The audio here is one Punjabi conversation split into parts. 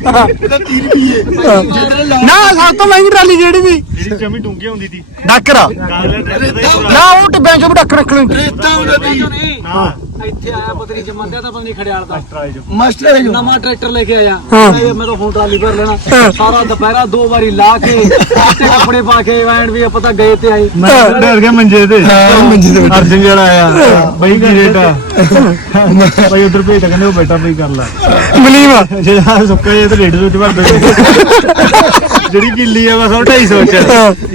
ਇਹਦਾ 30 ਰੁਪਏ ਨਾ ਸਭ ਤੋਂ ਮਹਿੰਗੀ ਟਰਾਲੀ ਜਿਹੜੀ ਦੀ ਜਿਹੜੀ ਜਮੀ ਡੂੰਗੀ ਹੁੰਦੀ ਸੀ। ਡਾਕਰ। ਨਾ ਉਹ ਟਿੱਬਿਆਂ ਚੋਂ ਵੀ ਡਾਕਰ ਰੱਖਣੇ ਰੇਤਾ ਉਹਦੀ। ਹਾਂ ਇੱਥੇ ਆਇਆ ਪਤਾ ਨਹੀਂ ਜਮੰਦਿਆ ਤਾਂ ਪਤਾ ਨਹੀਂ ਖੜਿਆਲ ਦਾ। ਟਰਾਈ ਜੋ ਮਾਸਟਰ ਹੈ ਜੋ ਨਵਾਂ ਟਰੈਕਟਰ ਲੈ ਕੇ ਆਇਆ। ਹਾਂ। ਮੈਂ ਮੈਂ ਤਾਂ ਫੋਨ ਟਰਾਲੀ ਭਰ ਲੈਣਾ। ਸਾਰਾ ਦੁਪਹਿਰਾ ਦੋ ਵਾਰੀ ਲਾ ਕੇ ਤੇ ਕੱਪੜੇ ਪਾ ਕੇ ਐਂਡ ਵੀ ਆਪਾਂ ਤਾਂ ਗਏ ਤੇ ਆਏ। ਮੈਂ ਡਰ ਗਿਆ ਮੰਜੇ ਤੇ। ਹਾਂ ਮੰਜੀ ਤੇ ਅਰਜਨ ਜਿਹੜਾ ਆਇਆ। ਬਈ ਕੀ ਰੇਟ ਆ? ਬਈ ਉਧਰ ਭੇਜ ਕਹਿੰਦੇ ਉਹ ਬੈਠਾ ਬਈ ਕਰ ਲੈ। ਮਲੀਮ ਜਿਹੜਾ ਸੁੱਕਾ ਜਿਹਾ ਤੇ ਰੇਟ ਵਿੱਚ ਭਰ ਦੇ ਜਿਹੜੀ ਗਿੱਲੀ ਆ ਬਸ ਉਹ 250 ਚ।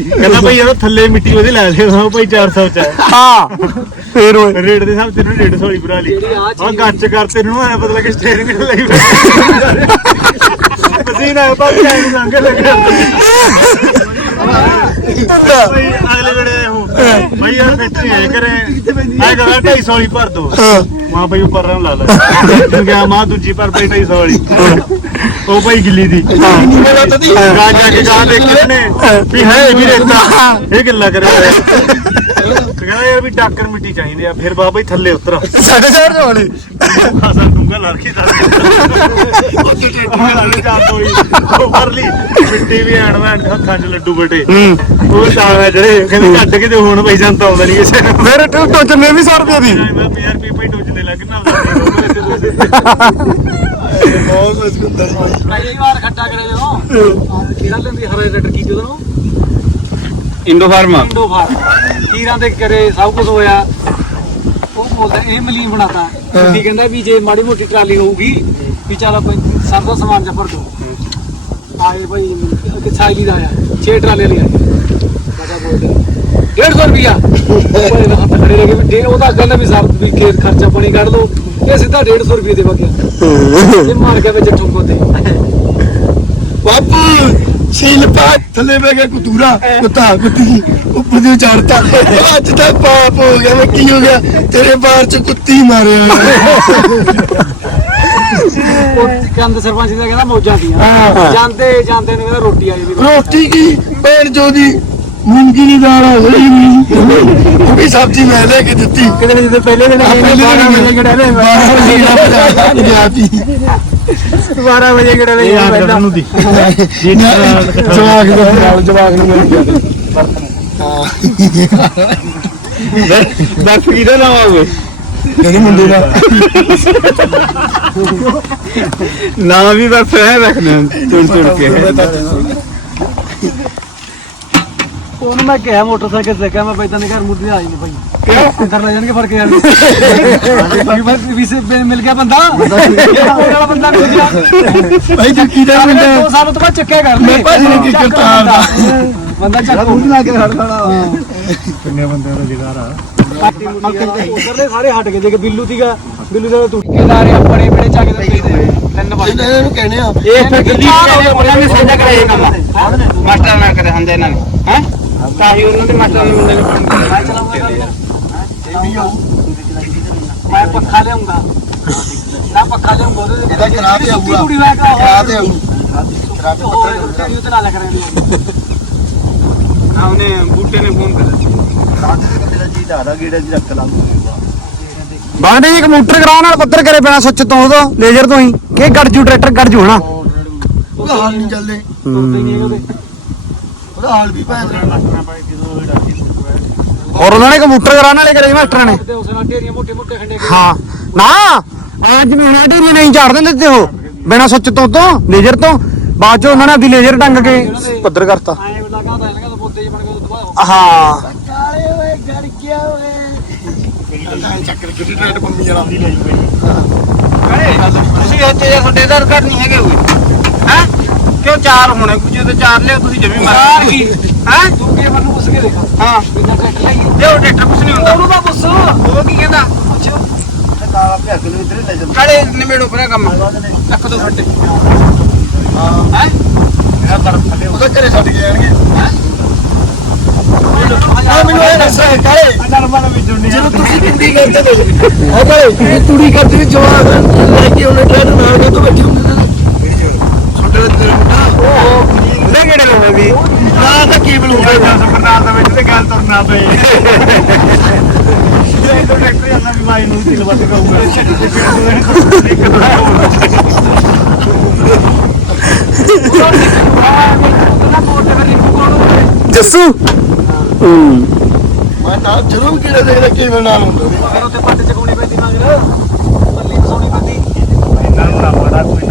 ਕਹਿੰਦਾ ਬਈ ਯਾਰ ਉਹ ਥੱਲੇ ਮਿੱਟੀ ਉਹਦੇ ਲੈ ਲਿਓ। ਭਾਈ 400 ਚ। ਹਾਂ। ਫੇਰ ਓਏ। ਰੇਟ ਦੇ ਹਿਸਾਬ ਤੇ ਇਹਨੂੰ 150 ਵਾਲੀ ਭਰਾ ਲਈ ਆਹ ਹਾਂ ਗੱਚ ਕਰਤੇ ਇਹਨੂੰ ਐ ਪਤਾ ਲੱਗੇ ਸਟੇਰਿੰਗ ਲਈ ਪਸੀਨਾ ਬਾਬੂ ਨੂੰ ਲੰਘ ਲੱਗਿਆ ਅਗਲੇ ਵੇਲੇ ਉਹ ਬਈ ਯਾਰ ਫੈਕਟਰੀ ਆਏ ਕਰੇ। ਆਏ ਕਰਾ 250 ਵਾਲੀ ਭਰ ਦੋ। ਮਾਂ ਬਈ ਉੱਪਰ ਰਾਂ ਲਾ ਲੈ। ਤੂੰ ਗਿਆ ਮਾਂ ਦੂਜੀ ਭਰ ਪਈ 250 ਵਾਲੀ। ਉਹ ਭਾਈ ਗਿੱਲੀ ਦੀ। ਗਾਂ ਜਾ ਕੇ ਗਾਂ ਦੇਖੇ ਨੇ ਵੀ ਹੈ ਇਹ ਵੀ ਰੇਤਾ। ਇਹ ਗੱਲਾਂ ਹੋਇਆ। ਕਹਿੰਦਾ ਯਾਰ ਵੀ ਡਾਕਰ ਮਿੱਟੀ ਚਾਹੀਦੀ ਆ ਫਿਰ ਬਾਬਾ ਜੀ ਥੱਲੇ ਉਤਰ। ਸਾਡੇ ਸ਼ਹਿਰ ਦੇ ਵਾਲੇ ਖਾਸਾ ਡੂੰਗਾ ਲੜਕੀ ਦਾ ਉੱਥੇ ਟੇਟੂ ਲਾਲੇ ਚਾਰ ਤੋਈ ਉਹ ਭਰ ਲਈ ਮਿੱਟੀ ਵੀ ਐਣ ਵੈਣ ਹੱਥਾਂ 'ਚ ਲੱਡੂ ਬਟੇ। ਉਹ ਚਾਲ ਜਿਹੜੇ ਕਹਿੰਦੇ ਕੱਢ ਕੇ ਤੇ ਹੁਣ ਪਈ ਜਾਂਦਾ ਆਉਂਦਾ ਨਹੀਂ ਕਿਸੇ ਨੂੰ। ਮੇਰੇ ਟੂ ਟੋਚ ਨੇ ਵੀ 100 ਰੁਪਏ ਦੀ। ਮੈਂ 50 ਰੁਪਏ ਪਈ ਟੋਚ ਦੇ ਲੱਗ ਨਾ ਬਹੁਤ ਪਹਿਲੀ ਵਾਰ ਖੱਟਾ ਕਰੇ ਜਦੋਂ। ਕਿਹੜਾ ਲੈਂਦੀ ਹਰੇ ਕੀ ਜਦੋਂ ਇੰਡੋ ਫਾਰਮਾ ਇੰਡੋ ਫਾਰ ਤੀਰਾਂ ਦੇ ਕਰੇ ਸਭ ਕੁਝ ਹੋਇਆ। ਉਹ ਬੋਲਦਾ ਇਹ ਮਲੀਨ ਬਣਾਤਾ। ਕੀ ਕਹਿੰਦਾ ਵੀ ਜੇ ਮਾੜੀ ਮੋਟੀ ਟਰਾਲੀ ਹੋਊਗੀ ਵੀ ਚੱਲ ਆਪਾਂ ਦਾ ਸਮਾਨ ਜਾ ਭਰ ਦੋ ਆਏ ਭਾਈ ਕਿ ਸਾਈਲੀ ਦਾ ਆਇਆ 6 ਟਰਾਲੇ ਲਈ ਆਏ ਬੜਾ ਬੋਲਦਾ 150 ਰੁਪਿਆ ਕੋਈ ਨਾ ਹੱਥ ਖੜੇ ਰਹਿ ਗਏ ਵੀ ਡੇ- ਉਹਦਾ ਗੱਲ ਵੀ ਸਰ ਵੀ ਖੇਤ ਖਰਚਾ ਪਾਣੀ ਕੱਢ ਲਓ ਇਹ ਸਿੱਧਾ 150 ਰੁਪਏ ਦੇ ਵਗਿਆ ਇਹ ਮਾਰ ਕੇ ਵਿੱਚ ਠੁੰਕੋ ਤੇ। ਬਾਪੂ ਸੀਲ ਪਾ ਥੱਲੇ ਬਹਿ ਗਿਆ ਕੁਤੂਰਾ ਕੁੱਤਾ ਕੁੱਤੀ ਉੱਪਰ ਦੀ ਚੜਤਾ ਅੱਜ ਤਾਂ ਪਾਪ ਹੋ ਗਿਆ ਮੈਂ ਕੀ ਹੋ ਗਿਆ? ਤੇਰੇ ਬਾਹਰ ਚ ਕੁੱਤੀ ਮਾਰਿਆ ਉਹ ਕੰਦ ਸਰਪੰਚ ਦਾ ਕਹਿੰਦਾ ਮੌਜਾਂ ਦੀਆਂ। ਜਾਂਦੇ ਜਾਂਦੇ ਨੇ ਕਹਿੰਦਾ ਰੋਟੀ ਆਈ ਵੀ ਰੋਟੀ। ਕੀ? ਭੈਣ ਜੋ ਦੀ ਮੂੰਗੀ ਦੀ ਦਾਲ ਹੋਈ ਨਹੀਂ। ਉਹ ਵੀ ਸਬਜ਼ੀ ਮੈਂ ਲੈ ਕੇ ਦਿੱਤੀ। ਕਿਤੇ ਨੇ ਜਦੋਂ ਪਹਿਲੇ ਦਿਨ ਪਹਿਲੇ ਦਿਨ ਵਜੇ ਕਿਹੜਾ ਲੈ 12 ਵਜੇ ਪੰਜਾਬੀ। 12 ਵਜੇ ਕਿਹੜਾ ਕਰਨ ਦੀ। ਜਵਾਕ ਦਾ। ਨਾਲ ਜਵਾਕ ਨੂੰ ਮਿਲ ਗਿਆ ਬਰਫ ਕਿਹਦਾ ਲਾਵਾਂਗੇ ਇਹਨੇ ਮੁੰਡੇ ਦਾ। ਨਾ ਵੀ ਬਰਫ ਹੈ ਰੱਖਣਾ ਤੁਰ ਤੁਰ ਕੇ। ਉਹਨੂੰ ਮੈਂ ਕਿਹਾ ਮੋਟਰਸਾਈਕਲ ਤੇ ਕਿਹਾ ਮੈਂ ਪੈਦਾਂ ਦੇ ਘਰ ਮੁਰਦੀ ਆ ਨਹੀਂ ਭਾਈ। ਕਿਉਂ ਅੰਦਰ ਲੈ ਜਾਣਗੇ ਫੜ ਕੇ ਯਾਰ। ਬਾਕੀ ਬਸ ਵੀਸੇ ਮਿਲ ਗਿਆ ਬੰਦਾ। ਉਹ ਵਾਲਾ ਬੰਦਾ ਮਿਲ ਗਿਆ ਭਾਈ ਜੱਕੀ ਦਾ ਦੋ ਸਾਲ ਤੋਂ ਬਾਅਦ ਚੱਕਿਆ ਕਰ ਮੈਂ ਭਾਜੀ ਨੇ ਕੀ ਚੱਕ ਕਰਤਾ ਬੰਦਾ। ਬੰਦਾ ਚੱਕ ਲਾ ਕੇ ਖੜ ਖੜਾ ਕਿੰਨੇ ਬੰਦਿਆਂ ਦਾ ਜਿਗਾਰ ਆ? ਉਧਰਲੇ ਸਾਰੇ ਹਟ ਗਏ। ਜੇ ਬਿੱਲੂ ਸੀਗਾ। ਬਿੱਲੂ ਦਾ ਟੁੱਟੇ ਲਾ ਰਹੇ? ਬੜੇ ਬੜੇ ਚੱਕ ਦੇ ਪਈ ਦੇ ਤਿੰਨ ਵਜੇ ਇਹਨਾਂ ਨੂੰ ਕਹਿੰਦੇ ਆ। ਇਹ ਫਿਰ ਦਿੱਲੀ ਵਾਲੇ ਉਹਨਾਂ ਨੇ ਸਾਂਝਾ ਕਰਾਇਆ ਇਹ ਕੰਮ ਮਾਸਟਰ ਨਾਲ ਕਰੇ ਹੁੰਦੇ ਇਹਨਾਂ ਨੇ। ਹੈ? ਤਾਂ ਹੀ ਉਹਨਾਂ ਦੇ ਮਾਸਟਰ ਨੇ ਮੁੰਡੇ ਨੂੰ ਮੈਂ ਚਲਾਉਂਗਾ ਮੈਂ ਪੱਖਾ ਲਿਆਉਂਗਾ ਨਾ ਪੱਖਾ ਲਿਆਉਂਗਾ ਉਹਦੇ ਇਹਦਾ ਕਰਾ ਤੇ ਆਊਗਾ। ਕੁੜੀ ਲੈ ਕੇ ਕਰਾ ਤੇ ਆਊ ਕਰਾ ਤੇ ਹੋਰ ਤੇਰੀ ਉਹਦੇ ਨਾਲ ਕਰਾਂਗੇ ਹਾਂ ਉਹਨੇ ਬੂਟੇ ਨੇ ਫੋਨ ਕਰਿਆ ਬਾਂਡੇ ਇੱਕ ਮੋਟਰ ਕਰਾਉਣ ਨਾਲ ਪੱਤਰ ਕਰੇ ਪੈਣਾ ਸੁੱਚ ਤੋਂ ਉਦੋਂ ਲੇਜ਼ਰ ਤੋਂ ਹੀ। ਕਿ ਗੜਜੂ ਟਰੈਕਟਰ ਗੜਜੂ ਹਨਾ ਉਹਦਾ ਹਾਲ ਨਹੀਂ ਚੱਲਦੇ। ਉਹਦੇ ਉਹਦਾ ਹਾਲ ਵੀ ਭੈਣ ਦਾ ਔਰ ਉਹਨਾਂ ਨੇ ਕੰਪਿਊਟਰ ਕਰਾਉਣ ਵਾਲੇ ਕਰੇ ਸੀ ਮਾਸਟਰਾਂ ਨੇ? ਤੇ ਉਸ ਨਾਲ ਢੇਰੀਆਂ ਮੋਟੇ ਮੋਟੇ ਖੰਡੇ ਹਾਂ। ਨਾ ਅੱਜ ਵੀ ਉਹਨਾਂ ਢੇਰੀ ਨਹੀਂ ਝਾੜ ਦਿੰਦੇ ਤੇ ਉਹ ਬਿਨਾ ਸੁੱਚ ਤੋਂ ਤੋਂ ਲੇਜ਼ਰ ਤੋਂ ਬਾਅਦ ਚ ਉਹਨਾਂ ਨੇ ਆਪਦੀ ਲੇਜ਼ਰ ਟੰਗ ਕੇ ਪੱਧਰ ਕਰਤਾ। ਆਏ ਲਗਾ ਤਾਂ ਇਹਨਾਂ ਦਾ ਪੌਦੇ ਜਿਹੇ ਬਣ ਉਹ ਤੋਂ ਹਾਂ ਕਾਲੇ ਓਏ ਗੜ ਗਿਆ ਓਏ ਚੱਕਰ ਕਿੱਡੀ ਟਰੈਟ ਪੰਮੀ ਵਾਲਾ ਤੁਸੀਂ ਇੱਥੇ ਜੇ ਤੁਹਾਡੇ ਆਧਾਰ ਕਾਰਡ ਨਹੀਂ ਹੈਗੇ ਹੋਏ ਹੈ? ਕਿਉਂ ਚਾਰ ਹੋਣੇ? ਕੁਝ ਤੇ ਚਾਰ ਲਿਓ ਤੁਸੀਂ ਜਮੀ ਮਾਰ ਕੀ? ਹੈ? ਤੂੰ ਕੀ ਮੈਨੂੰ ਪੁੱਛ ਕੇ ਦੇਖ? ਹਾਂ। ਕਿੰਨਾ ਟਰੈਕਟਰ ਲਈ ਜੇ ਉਹ ਟਰੈਕਟਰ ਕੁਝ ਨਹੀਂ ਹੁੰਦਾ। ਉਹਨੂੰ ਤਾਂ ਪੁੱਛ। ਉਹ ਕੀ ਕਹਿੰਦਾ? ਕਾਲਾ ਭਿਆਗ ਨੂੰ ਇਧਰ ਲੈ ਜਾ ਕਾਲੇ ਨਿਮੇੜੋ ਪਰੇ ਕੰਮ। ਰੱਖ ਦੋ ਫੱਟੇ ਹੈ। ਉਹਦਾ ਘਰੇ ਛੱਡ ਕੇ ਜਾਣਗੇ। ਆ ਮੈਨੂੰ ਇਹ ਦੱਸ। ਕਾਲੇ ਜਦੋਂ ਤੁਸੀਂ ਤੂੜੀ ਕਰਦੇ ਨੇ ਆ ਕਾਲੇ ਤੂੜੀ ਕਰਦੇ ਨੇ ਜਵਾਨ ਲੈ ਕੇ ਉਹਨੇ ਟਰੈਕਟਰ ਨਾਲ ਕੇ ਤੋਂ ਬੈਠੇ ਹੁੰਦੇ ਨੇ ਛੋਟੇ ਉਹਦੇ ਕਿਹੜੇ ਲੋਵੇ ਵੀ ਨਾ ਤਾਂ ਕੀ ਬਲੂਗਾ ਜਸ। ਬਰਨਾਲ ਦੇ ਵਿੱਚ ਤੇ ਗੱਲ ਤੁਰਨਾ ਪਏ ਜੇ ਤੋਂ ਟਰੈਕਟਰ ਜਾਂਦਾ ਵੀ ਮਾਈ ਨੂੰ ਸਿਲਵਾ ਤੇ ਕਹੂਗਾ ਇੱਕ ਦੋ ਹੋਰ ਜੱਸੂ ਹੂੰ ਮੈਂ ਤਾਂ ਜ਼ਰੂਰ ਕਿਹੜੇ ਦੇਖਦਾ ਕੀ ਬਣਾ ਲੂੰਗਾ ਤੇ ਪੱਟ ਚਗਾਉਣੀ ਪੈਂਦੀ ਮਗਰ ਪੱਲੀ ਸੋਣੀ ਪੈਂਦੀ। ਇਹਨਾਂ ਨੂੰ ਨਾ ਪਤਾ ਕੋਈ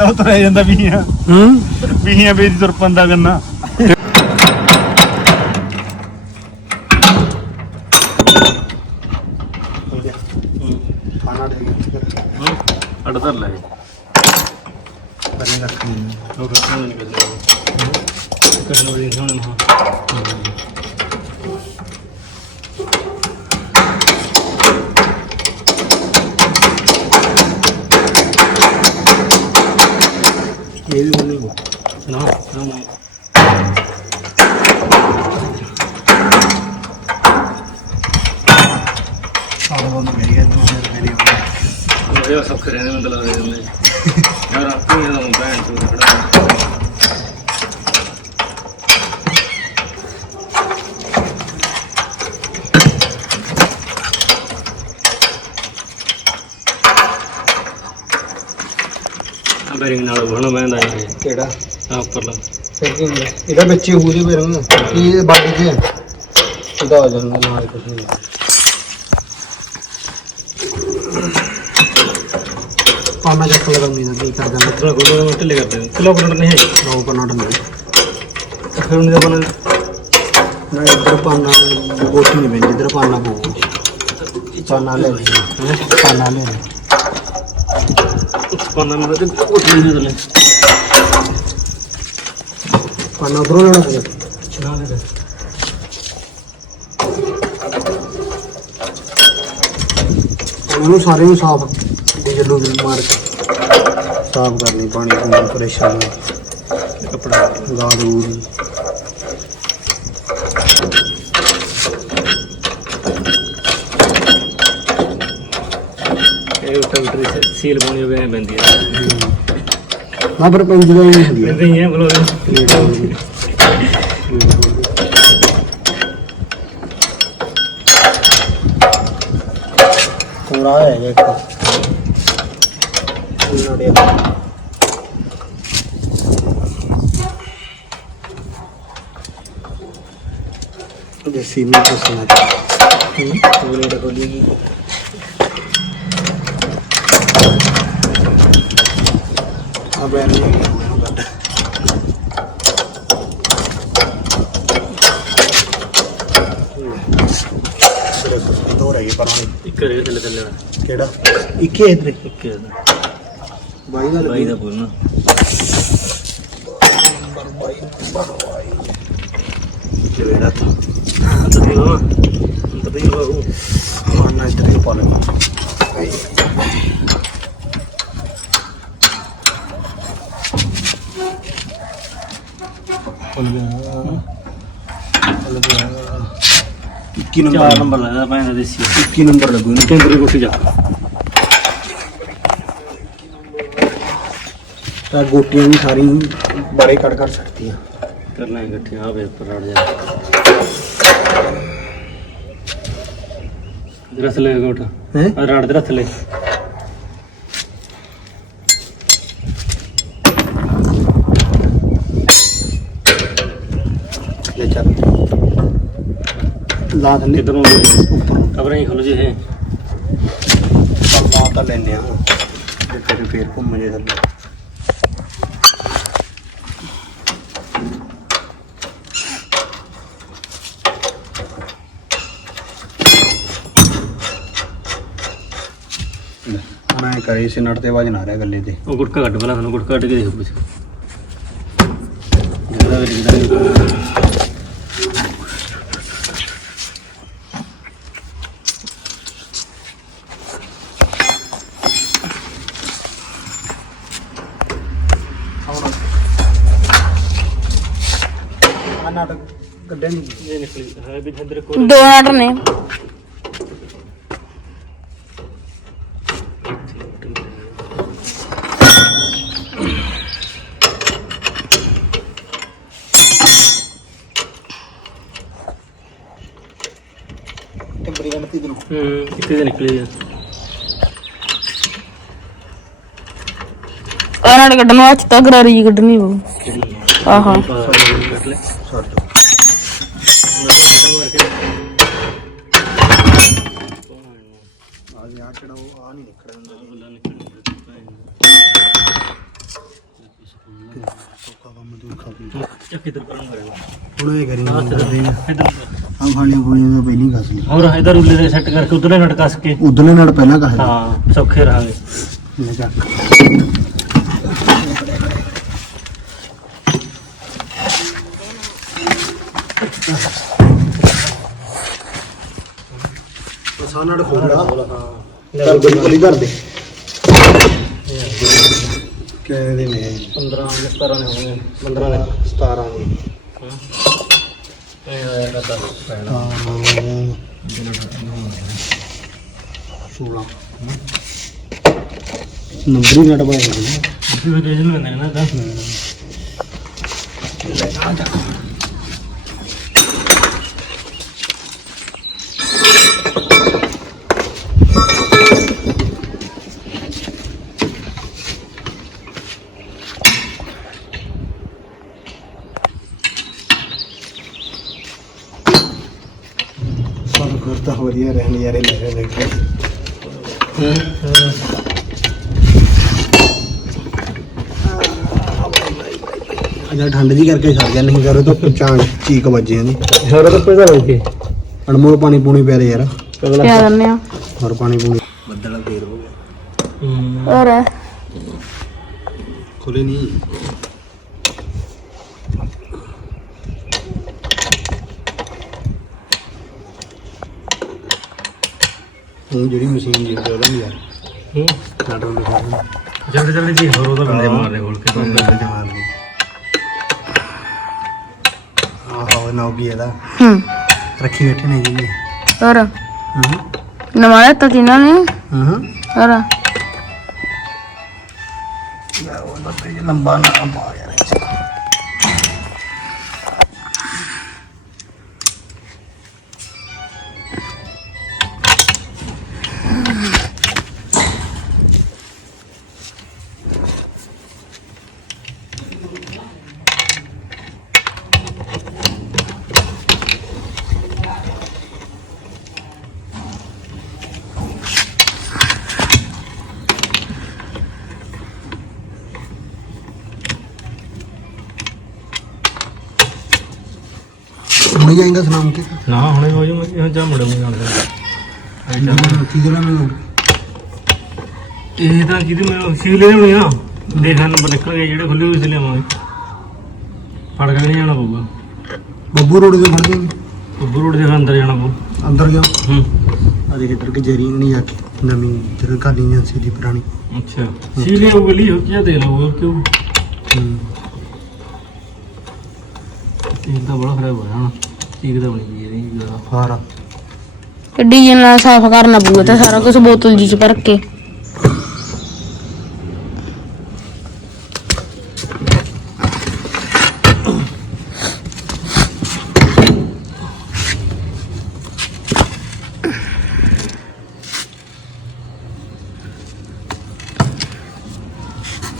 ਬੰਦਾ ਉਹ ਤੁਰਿਆ ਜਾਂਦਾ ਵੀਆਂ ਹੂੰ? ਵੀਆਂ ਵੇਚ ਤੁਰ ਪੰਦਾ ਗੰਨਾ। ਖਾਣਾ ਦੇ ਅੜ ਧਰ ਲੈ ਪਰੇ ਰੱਖ ਉਹ ਕੱਟਣ ਨਹੀਂ ਕਰਦੇ ਕੱਟਣ ਵਾਲੀ ਹੁਣ ਹਾਂ। ਇਹ ਵੀ ਬੋਲੇ ਨਾ ਨਾ ਸਾਡਾ ਬੰਦ ਮੇਰੀ ਗੱਲ ਨੂੰ ਮੇਰੀ ਉਹ ਸਭ ਕਰੇ ਨੇ ਮਤਲਬ ਦੇ ਦਿੰਦੇ ਯਾਰ ਆਪੇ ਇਹਦਾ ਮੁੰਡਾ ਹੈ ਤੂੰ ਖੜਾ ਬੈਰਿੰਗ ਨਾਲ ਬਣਾ ਬੈਂਦਾ ਇਹ ਕਿਹੜਾ? ਆ ਉੱਪਰਲਾ। ਫਿਰ ਕੀ ਹੁੰਦਾ ਇਹਦਾ ਬੱਚੇ ਹੋ ਜੇ ਫਿਰ ਹੁਣ। ਕੀ ਇਹ ਬਾਡੀ ਤੇ ਇਹਦਾ ਹੋ ਜਾਂਦਾ ਨਾਲ ਕੁਝ ਨਹੀਂ। ਪਾਣਾ ਚੱਕ ਲਗਾਉਂਦੀ ਨਾ ਕੀ ਕਰ ਜਾਂਦਾ ਇਤਨਾ ਕੋਲ ਨੂੰ ਢਿੱਲੇ ਕਰਦੇ ਕਿਲੋ ਕਰੰਟ ਨਹੀਂ ਹੈ। ਨੋ ਕਰਨਾਟ ਨਹੀਂ ਫਿਰ ਉਹਨੇ ਬਣਾ ਨਾ ਇੱਧਰ ਪਾਣਾ ਗੋਟੀ ਨਹੀਂ ਪੈਂਦੀ ਇੱਧਰ ਪਾਣਾ ਪਊਗਾ ਪਾਣਾ ਲੈ ਪਾਣਾ ਲੈ ਲਈ ਪਾਣਾ ਮੇਰੇ ਤੇ ਉੱਠ ਨਹੀਂ ਦਿੰਦੇ ਪਾਣਾ ਉਧਰੋਂ ਲੈਣਾ ਹੈ ਨਾ ਦੇ ਉਹਨੂੰ ਸਾਰੇ ਨੂੰ ਸਾਫ਼ ਡੀਜ਼ਲ ਮਾਰ ਕੇ ਸਾਫ਼ ਕਰਨੀ ਪਾਣੀ ਪੂਣੀ ਪਰੇਸ਼ਾਨ ਕੱਪੜਾ ਗਾ ਦੂਰੀ ਸੀਲ ਪਾਉਣੀ ਹੋਵੇ ਪੈਂਦੀ ਹੈ ਨਾ ਪਰ ਪੰਜ ਦਾ ਨਹੀਂ ਹੁੰਦੀ ਪੈਂਦੀ ਹੈ ਬਲੋ ਕੋਰਾ ਹੈ ਇੱਕ। ਦੇਸੀ ਹੈ ਹੂੰ ਉਹ ਕੋਲੀ ਕੀ ਅਬੇ ਨਹੀਂ ਮੈਨੂੰ ਕੱਢ ਦੋ ਰਹਿ ਗਏ ਪਰਾਂ ਇੱਕ ਰੇ ਥੱਲੇ ਥੱਲੇ ਕਿਹੜਾ ਇੱਕੇ ਇਧਰ ਇੱਕ ਬਾਈ ਦਾ ਬਾਈ ਦਾ ਬੋਲਣਾ ਜਿਹੜਾ ਤਾਂ ਤਾਂ ਦੀ ਹੋ ਤਾਂ ਦੀ ਹੋ ਮਾਰਨਾ ਇੱਧਰ ਹੀ ਪਾ ਲੈਣਾ ਫੁੱਲ ਗਿਆ ਫੁੱਲ ਗਿਆ 21 ਚਾਰ ਨੰਬਰ ਨੰਬਰ ਲੱਗਦਾ ਪੈਂਦਾ ਦੇਸੀ 21 ਨੰਬਰ ਲੱਗੂ ਇਹਨੂੰ। ਕੇਂਦਰੀ ਕੋਠੀ ਜਾ ਤਾਂ ਗੋਟੀਆਂ ਵੀ ਸਾਰੀ ਬੜੇ ਕੱਢ ਕਰ ਸਕਦੀ ਆ ਕਰਨਾ ਹੈ ਇਕੱਠੇ ਆ ਵੇ ਉੱਪਰ ਰੜ ਜਾ। ਦਰਸ ਲੈ ਗੋਟ ਹੈ? ਰੜ ਦੇ ਲੈ ਚੱਲ। ਲਾ ਥੱਲੇ ਕਿਧਰੋਂ ਉੱਪਰ। ਕਬਰਾਂ ਹੀ ਖੁੱਲ ਜੇ ਇਹ। ਲਾ ਤਾਂ ਲੈਨੇ ਆ ਤੇ ਫੇਰ ਘੁੰਮ ਜੇ ਥੱਲੇ। ਮੈਂ ਕਰੇ ਸੀ ਨਟ ਤੇ ਨਾ ਰਿਹਾ ਗੱਲੇ ਤੇ। ਉਹ ਗੁਟਕਾ ਕੱਢ ਪਹਿਲਾਂ ਤੁਹਾਨੂੰ ਗੁਟਕਾ ਕੱਢ ਕੇ ਦੇਖੋ ਨਾਟਕ ਕੱਢਣ ਦੀ ਇਹ ਨਿਕਲੀ ਹੈ ਵਿਜੇਂਦਰ ਕੋਲ ਦੋ ਆਰਡਰ ਨੇ। ਟੈਂਪਰੇਰੀ ਗਣਤੀ ਦਿਨ ਹੂੰ ਕਿੱਥੇ ਦੇ ਨਿਕਲੀ ਹੈ ਆਰਡਰ ਕੱਢਣ ਵਾਸਤੇ ਤਾਂ ਗਰਾਰੀ ਕੱਢਣੀ ਪਊ। ਆਹਾ। ਆ ਗਿਆ ਕਿਹੜਾ ਉਹ ਆ ਨਹੀਂ ਨਿਕਲਦਾ ਕਿੱਧਰ ਕਰੂੰਗਾ ਹੁਣ ਇਹ ਕਰੀ ਆ ਫਾਲੀਆਂ ਫੋਲੀਆਂ ਦਾ ਪਹਿਲੀ ਕੱਸ ਲਈ ਹੋਰ ਇਧਰ ਉੱਲੇ ਦੇ ਸੈੱਟ ਕਰਕੇ ਉਧਰੇ ਨਟ ਕੱਸ ਕੇ। ਉਦਲੇ ਨਾਲ ਪਹਿਲਾਂ ਕੱਸ ਹਾਂ ਸੌਖੇ ਰਹਾਂਗੇ। ਲੈ ਚੱਕ ਸਾਨਾੜ ਖੋਲਦਾ ਕਰ ਦੇ ਕੋਲੀ ਕਰ ਦੇ ਕਿਹਦੇ ਨੇ 15 17 ਨੇ ਹੋਣੇ 15 ਨੇ 17 ਨੇ ਇਹ ਆਇਆ ਤਾਂ ਪੈਣਾ 16 ਨੰਬਰੀ ਨਟ ਪਾਇਆ ਵੀ ਵੀ ਦੇ ਲੈਂਦੇ ਨੇ ਨਾ ਤਾਂ ਸਭ ਕੁਝ ਤਾਂ ਵਧੀਆ ਰਹਿਣ ਯਾਰੇ ਲੈ ਰਹੇ ਨੇ ਅਜਾ ਠੰਡ ਜੀ ਕਰਕੇ ਛੱਡ ਗਿਆ ਨਹੀਂ ਕਰੇ ਤਾਂ ਚਾਂ ਚੀਕ ਵੱਜੇ ਨੇ ਹੋਰ ਤਾਂ ਪੈਦਾ ਹੋ ਅਣਮੋਲ ਪਾਣੀ ਪੂਣੀ ਪੈ ਰਿਹਾ ਯਾਰ। ਕਿਆ ਕਰਨੇ ਆ। ਹੋਰ ਪਾਣੀ ਪੂਣੀ। ਬੱਦਲ ਫੇਰ ਹੋ ਗਿਆ। ਹੋਰ? ਖੁੱਲੇ ਨਹੀਂ ਉਹ ਜਿਹੜੀ ਮਸ਼ੀਨ ਜੀ ਉਹਦਾ ਵੀ ਯਾਰ ਹੂੰ। ਨਾਟੋ ਲਿਖਾ ਦੇ। ਜਲਦੀ ਜਲਦੀ ਜੀ ਹੋਰ ਉਹਦਾ ਬੰਦੇ ਮਾਰਨੇ ਕੋਲ ਕੇ ਬੰਦੇ ਦੇ ਮਾਰ ਦੇ ਆਹ ਨਾ ਵੀ ਇਹਦਾ ਹੂੰ। ਰੱਖੀ ਬੈਠੇ ਨੇ ਜੀ। ਹੋਰ? ਹਾਂ। ਨਵਾਇਆ ਤਾਂ ਜਿਨ੍ਹਾਂ ਨੇ? ਹਾਂ। ਹੋਰ? ਯਾਰ ਉਹ ਤੇ ਲੰਬਾ ਨਾ ਪਾ ਹੁਣੇ ਜਾਏਗਾ ਸੁਨਾਮ ਕੇ? ਨਾ ਹੁਣੇ ਹੋ ਜੂ ਇਹ ਜਾ ਮੁੜੇ ਮੁੜੇ ਨਾਲ ਕੀ ਜਣਾ ਮੈਨੂੰ ਇਹ ਤਾਂ ਕਿਹਦੀ ਮੈਨੂੰ ਸੀਲੇ ਹੋਣੀ ਨਾ ਦੇਖਣ ਨੰਬਰ ਨਿਕਲ ਗਏ ਜਿਹੜੇ ਖੁੱਲੇ ਹੋਏ ਸੀ ਲਿਆਵਾਂਗੇ। ਫੜ ਕੇ ਨਹੀਂ ਜਾਣਾ ਪਊਗਾ। ਬੱਬੂ ਰੋਡ ਤੇ ਫੜ ਉੱਬਰ ਰੋਡ ਦੇ ਅੰਦਰ ਜਾਣਾ ਪਊ। ਅੰਦਰ ਗਿਆ ਹੂੰ। ਆ ਦੇਖ ਇੱਧਰ ਕਿ ਜਰੀ ਨਹੀਂ ਆ ਕੇ ਨਵੀਂ ਇੱਧਰ ਕਾਲੀ ਏਜੰਸੀ ਦੀ ਪੁਰਾਣੀ। ਅੱਛਾ। ਸੀਲੇ ਉਹ ਗਲੀ ਹੋ ਕੀ ਦੇ ਲਓ ਹੋਰ ਕਿਉਂ? ਇਹ ਤਾਂ ਬੜਾ ਖਰਾਬ ਹੋਇਆ ਹਣਾ। ਠੀਕ ਤਾਂ ਬਣੀ ਗਈ ਇਹਦੀ ਫਾਰ। ਤੇ ਡੀਜ਼ਲ ਨਾਲ ਸਾਫ਼ ਕਰਨਾ ਪਊਗਾ ਤੇ ਸਾਰਾ ਕੁਝ ਬੋਤਲ ਜੀ ਚ ਭਰ ਕੇ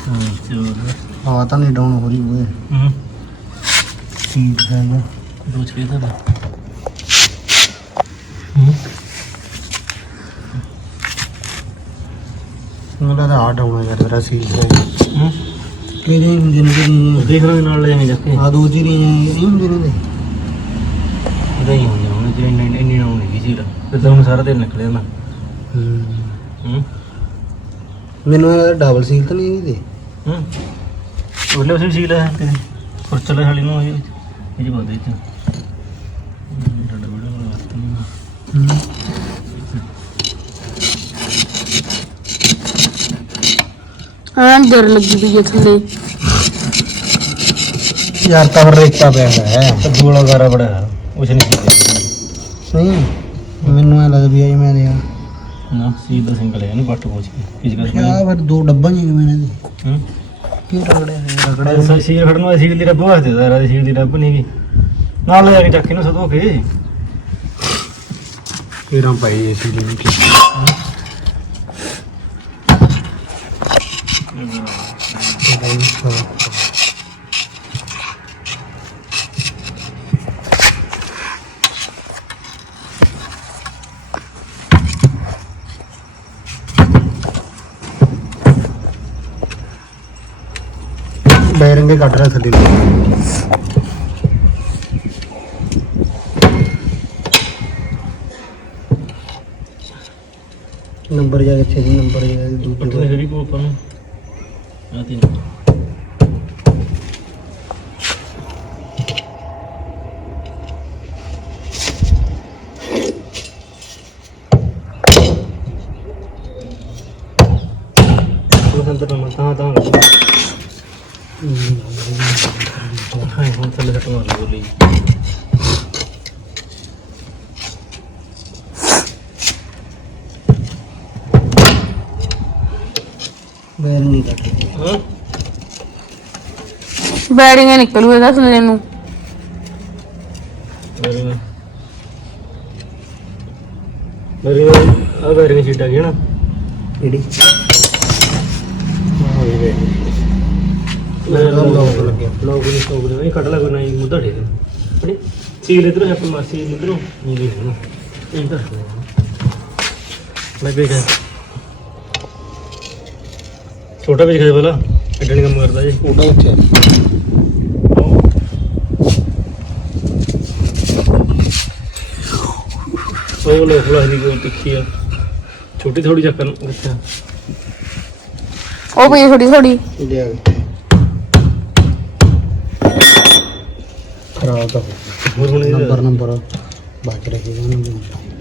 ਹਾਂ ਚਲੋ ਹਵਾ ਤਾਂ ਨਹੀਂ ਡਾਊਨ ਹੋ ਰਹੀ ਓਏ ਹੂੰ ਠੀਕ ਹੈ ਨਾ ਦੋ ਛੇ ਤਾਂ ਹੂੰ। ਉਹਦਾ ਤਾਂ ਆ ਡਾਊਨ ਹੈ ਤੇਰਾ ਸੀਲ ਹੈ ਹੂੰ। ਕਿਹਦੇ ਹੁੰਦੇ ਨੇ ਕਿਹਦੇ ਦੇਖ ਲਓ ਨਾਲ ਲੈ ਜਾਵਾਂਗੇ ਜਾ ਕੇ। ਆ ਦੋ ਜੀਰੇ ਨਹੀਂ ਹੁੰਦੇ ਨੇ? ਉਹਦਾ ਹੀ ਹੁੰਦਾ ਹੁਣ ਜੇ ਇੰਨੀ ਇੰਨੀ ਨਾ ਹੋਣੀ ਸੀ ਤੇ ਤਾਂ ਹੁਣ ਸਾਰਾ ਦਿਨ ਨਿਕਲਿਆ ਨਾ ਹੂੰ। ਹੂੰ। ਮੈਨੂੰ ਡਬਲ ਸੀਲ ਤਾਂ ਨਹੀਂ ਇਹਦੇ ਹੂੰ। ਉਹਲੇ ਉਸੇ ਸੀ ਲੈ ਤੇ ਫੁਰਚਲੇ ਵਾਲੀ ਨੂੰ ਇਹ ਇਹ ਬੰਦੇ ਚ ਡੱਡਾ ਬੜਾ ਬੜਾ ਵਾਸਤਾ ਨਹੀਂ ਹਾਂ ਦਰ ਲੱਗੀ ਪਈ ਹੈ ਥੱਲੇ। ਯਾਰ ਤਾਂ ਫਿਰ ਰੇਤਾ ਪਿਆ ਹੈ ਤੇ ਗੋਲਾ ਗਾਰਾ ਬੜਾ ਹੈ ਉਸ ਨਹੀਂ ਸੀ ਨਹੀਂ ਮੈਨੂੰ ਐ ਲੱਗਦਾ ਵੀ ਆਈ ਮੈਂ ਨਾ ਦਾ ਸਿੰਗਲ ਹੈ ਇਹਨੂੰ ਪੱਟ ਪੋਚ ਕੇ। ਕਿਸ ਕਰ ਕਿਆ ਫਿਰ ਦੋ ਡੱਬਾ ਨਹੀਂ ਮੈਨੇ ਦੀ ਹੂੰ ਕੀ ਰਗੜਿਆ ਹੈ ਰਗੜਿਆ ਸੀਰ ਖੜਨ ਵਾਲੀ ਸੀਲ ਦੀ ਰੱਬ ਵਾਸਤੇ ਦਾ ਰਾਦੀ ਸੀਲ ਦੀ ਰੱਬ ਨਹੀਂ ਗਈ ਨਾਲ ਲੈ ਕੇ ਚੱਕ ਇਹਨੂੰ ਸਦੋ ਕੇ। ਪਾਈ ਪਏ ਸੀ ਜੀ ਬੈਰਿੰਗੇ ਕੱਟ ਰਿਹਾ ਥੱਲੇ। ਨੂੰ ਨੰਬਰ ਜਾ ਕਿੱਥੇ ਸੀ ਨੰਬਰ ਜਾ ਦੂਜੇ ਜਿਹੜੀ ਕੋ ਆਪਾਂ ਨੂੰ ਆ ਤਿੰਨ ਉਹ ਅੰਦਰ ਨਾ ਤਾਂ ਤਾਂ ਹਾਂ ਹੁਣ ਥੱਲੇ ਸੱਟ ਮਾਰ ਬੋਲੀ ਬੈਰਿੰਗ ਹਾਂ ਬੈਰਿੰਗ ਨਿਕਲੂ ਇਹਦਾ ਥੱਲੇ ਨੂੰ ਮੇਰੇ ਆ ਬੈਰਿੰਗ ਸੀਟ ਆ ਗਈ ਨਾ? ਕਿਹੜੀ? ਮੇਰੇ ਲੋਕ ਲੱਗਿਆ। ਲੋਕ ਨਹੀਂ ਸੋਗ ਦੇ ਨਹੀਂ ਕੱਢ ਲਾ ਕੋਈ ਨਹੀਂ ਮੁੱਦਾ ਠੇਕ ਅੜੀ ਸੀਲ ਇਧਰੋਂ ਹੈ ਮਾਸੀ ਇਧਰੋਂ। ਨਹੀਂ ਵੀ ਨਾ। ਇਹ ਤਾਂ ਲੱਗੇ ਗਿਆ ਛੋਟਾ ਵਿੱਚ ਖੇ ਪਹਿਲਾਂ ਕੱਢਣ ਕੰਮ ਕਰਦਾ ਜੀ। ਉਹਦਾ ਉੱਥੇ ਉਹ ਲੋਕ ਲਾ ਦੀ ਕੋਈ ਤਿੱਖੀ ਆ। ਛੋਟੀ ਥੋੜੀ ਚੱਕਰ ਅੱਛਾ। ਉਹ ਪਈ ਥੋੜੀ ਥੋੜੀ ਲਿਆ ਖਰਾਬ ਤਾਂ ਹੋਰ ਹੁਣ ਨੰਬਰ ਨੰਬਰ। ਬਾਕੀ ਰਹੇ ਉਹਨਾਂ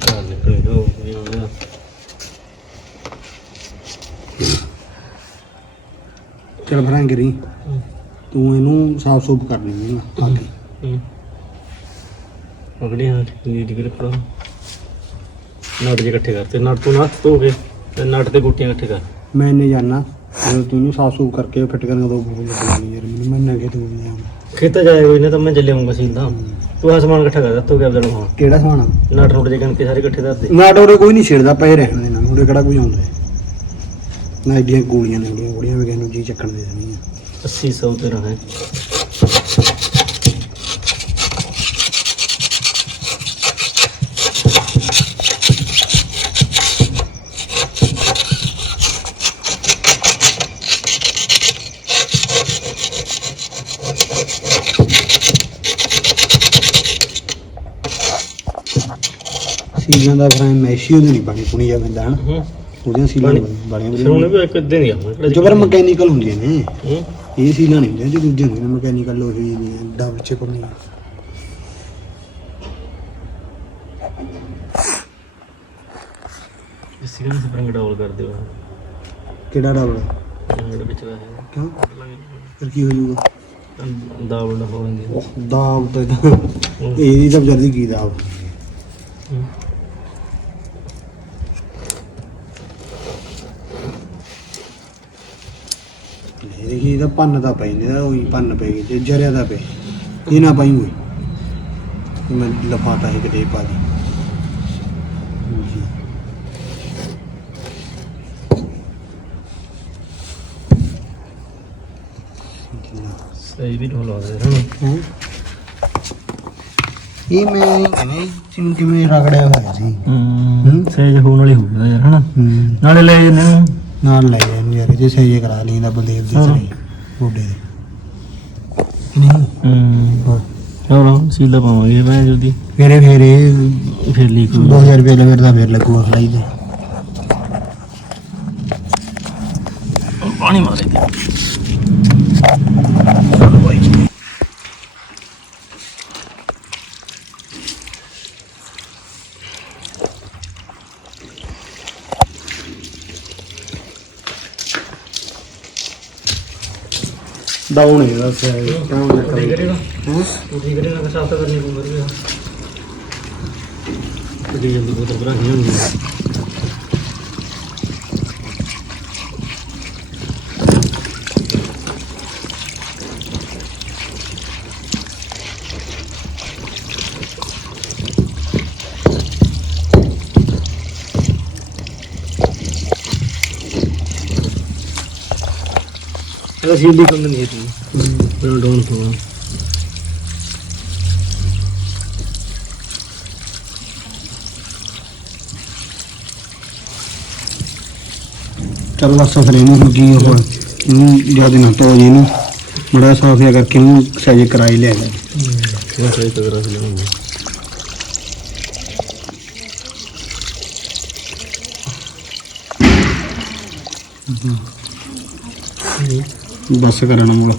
ਹਾਂ ਨਿਕਲ ਗਿਆ ਉਹ ਵੀ ਹੋ ਗਿਆ ਚਲ ਭਰਾਂ ਗਿਰੀ ਤੂੰ ਇਹਨੂੰ ਸਾਫ਼ ਸੂਫ ਕਰ ਲਈ ਨਾ ਆ ਕੇ। ਹੂੰ। ਅਗਲੇ ਹਾਂ ਜੀ ਡਿਗਰੀ ਪੜਾ ਨਟ ਜੇ ਇਕੱਠੇ ਕਰਤੇ ਨਟ ਤੋਂ ਨਟ ਧੋ ਕੇ ਤੇ ਨਟ ਤੇ ਗੁੱਟੀਆਂ ਇਕੱਠੇ ਕਰ। ਮੈਂ ਇਹਨੇ ਜਾਣਾ ਜਦੋਂ ਤੂੰ ਇਹਨੂੰ ਸਾਫ਼ ਸੂਫ ਕਰਕੇ ਫਿੱਟ ਕਰਨ ਦੋ ਬੋਲ ਲੱਗਣੀ ਯਾਰ ਮੈਨੂੰ ਮੈਂ ਨਗੇ ਤੂੰ ਨਹੀਂ ਆਉਂਦਾ ਖੇਤਾ ਜਾਏ ਕੋਈ ਨਾ ਤਾਂ ਮੈਂ ਚੱਲੇ ਆਉਂਗਾ ਸੀਲ ਤਾਂ ਤੂੰ ਆ ਸਮਾਨ ਇਕੱਠਾ ਕਰ ਦਿੱਤਾ ਗਿਆ ਆਪਣਾ ਹਾਂ ਕਿਹੜਾ ਸਮਾਨ? ਨਟ ਨੁੱਟ ਜੇ ਕਣ ਕੇ ਸਾਰੇ ਇਕੱਠੇ ਕਰ ਦੇ ਨਾ ਡੋਰੇ ਕੋਈ ਨਹੀਂ ਛੇੜਦਾ ਪਏ ਰਹਿਣ ਦੇ ਨਾਲ ਉਹਦੇ ਕਿਹੜਾ ਕੋਈ ਆਉਂਦਾ। ਹੈ। ਨਾ ਐਡੀਆਂ ਗੋਲੀਆਂ ਨੇ ਗੋਲੀਆਂ ਵੀ ਕਿਸੇ ਨੂੰ ਜੀ ਚੱਕਣ ਦੇ ਦੇਣੀਆਂ 80 100 ਤੇ ਰਹੇ ਸੀਲਾਂ ਦਾ ਫਿਰ ਮੈਸ਼ੀ ਉਹਦੇ ਨਹੀਂ ਪਾਣੀ ਪੁਣੀ ਜਾ ਪੈਂਦਾ ਹਨ? ਹੂੰ। ਉਹਦੀਆਂ ਸੀਲਾਂ ਬੜੀਆਂ ਫਿਰ ਉਹਨੇ ਬੜੀਆਂ ਵੀ ਇੱਕ ਦਿਨ ਹੀ ਆਉਣਾ ਜੋ ਪਰ ਮਕੈਨੀਕਲ ਹੁੰਦੀਆਂ ਨੇ। ਹੂੰ? ਇਹ ਸੀਲਾਂ ਨਹੀਂ ਹੁੰਦੀਆਂ ਜੋ ਦੂਜੇ ਹੁੰਦੇ ਨੇ ਮਕੈਨੀਕਲ ਲੋਹੇ ਦੀ ਡੱਬ ਚ ਪਾਉਣੀ ਇਸ ਸਿਗਨ ਸਪਰਿੰਗ ਡਬਲ ਕਰ ਦਿਓ ਕਿਹੜਾ ਡਬਲ ਜਿਹੜੇ ਵਿੱਚ ਹੈ ਕਿਉਂ? ਫਿਰ ਕੀ ਹੋ ਜਾਊਗਾ? ਦਾਵਲ ਨਾ ਹੋ ਜਾਂਦੀ। ਦਾਬ ਤਾਂ ਇਹਦੀ ਤਾਂ ਜਲਦੀ ਕੀ ਦਾਬ ਦੇਖੀ ਇਹਦਾ ਪੰਨ ਤਾਂ ਪਈ ਨਹੀਂ ਤਾਂ ਉਹੀ ਪੰਨ ਪੈ ਗਈ ਤੇ ਜਰਿਆ ਦਾ ਪਈ ਇਹ ਨਾ ਪਾਈ ਹੋਈ ਇਹ ਮੈਂ ਲਫਾਤਾ ਹੈ ਕਿਤੇ ਪਾ ਦੀ। ਸਹੀ ਵੀ ਢੋਲ ਰਿਹਾ ਹੁਣ? ਇਹ ਮੈਂ ਕਹਿੰਦਾ ਜਿਵੇਂ ਰਗੜਿਆ ਹੋਇਆ ਸੀ। ਹੂੰ ਸਹਿਜ ਹੋਣ ਵਾਲੀ ਹੋ ਗਿਆ ਯਾਰ ਹਨਾ? ਨਾਲੇ ਲੈ ਜੰਨੇ ਨਾਲ ਲੈ ਜਾਂਦੇ ਯਾਰ ਜੇ ਸਹੀ ਕਰਾ ਲਈ ਦਾ ਬਲਦੇਵ ਦੀ। ਸਹੀ ਗੋਡੇ ਦੇ। ਨਹੀਂ ਹੂੰ ਚਲੋ ਸੀਲਾ ਪਾਵਾਂਗੇ ਮੈਂ ਜਲਦੀ ਫੇਰੇ ਫੇਰੇ ਫਿਰ ਲੀਕ 2000 ਰੁਪਏ ਫਿਰ ਦਾ ਫੇਰ ਲੱਗੂਗਾ ਖਲਾਈ ਦੇ ਪਾਣੀ ਮਾਰੇ ਡਾਊਨ ਹੈ ਦਾ ਸਹੀ ਡਾਊਨ ਹੈ ਠੀਕ ਕਰੇਗਾ। ਠੀਕ ਕਰੇਗਾ ਕਿ ਸਾਫ਼ ਤਾਂ ਕਰਨੀ ਪਊ ਫਿਰ ਵੀ ਜਲਦੀ ਬਹੁਤ ਰਸੀਲੀ ਕੰਮ ਨਹੀਂ ਹੈ ਤੂੰ ਡੋਨ ਫੋਨ ਚੱਲ ਬਸ ਫਿਰ ਇਹਨੂੰ ਕੀ ਉਹ ਇਹਨੂੰ ਜ਼ਿਆਦਾ ਨਾ ਤੋ ਜੀ ਇਹਨੂੰ। ਬੜਾ ਸਾਫ਼ ਜਿਹਾ ਕਰਕੇ ਇਹਨੂੰ ਸਹਿਜ ਕਰਾਈ ਜਾ ਇਹ ਸਹੀ ਤਗੜਾ ਸੀ ਲੈਣਾ ਬਸ ਕਰਨਾ ਮੁਗਾ